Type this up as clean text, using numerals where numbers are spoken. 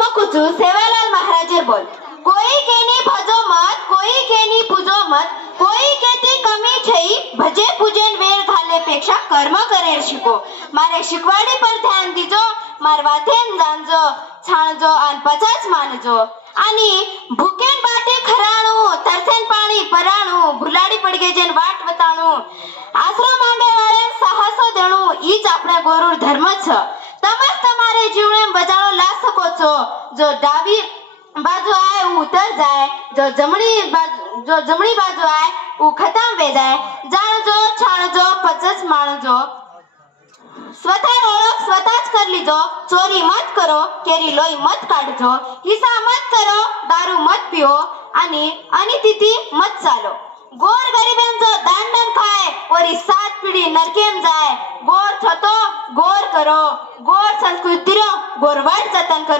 मकुचू सेवालाल महाराजेर बोल कोई केनी भजो मत कोई केनी पूजो मत कोई केती कमी छई भजे पूजन वेळ घालेपेक्षा कर्म करेल शिको मारे शिकवाडी पर ध्यान दीजो मार वाथेन जानजो छाणजो आणि पचाच मानजो आणि भूकेन बाटे खराणू तरसेन पाणी पराणू भुलाडी पडगेजेन वाट वताणू आसरो માંગે વાળે સાહસો દેણું ઈ જ આપણા ગોરુર ધર્મ છે તમે તમારે જીવને બજાણો લા શકો છો જો ડાબી બાજુ આય उ ઉતર જાય જો જમણી બાજુ આય उ ખતમ વે જાય જાણજો છાણજો પચસ માણજો स्वतः ओळख स्वतःच कर लीजो चोरी मत करो केरी लोई मत काढजो हिसा मत करो दारू मत पिओ आणि अनितिथी मत चालो गोर गरिबांचो दांडन खाय वरी 7 पिढी नरकेम जाय गोर थतो गोर करो गोर संस्कृतीरो गोरवाड जतन करो।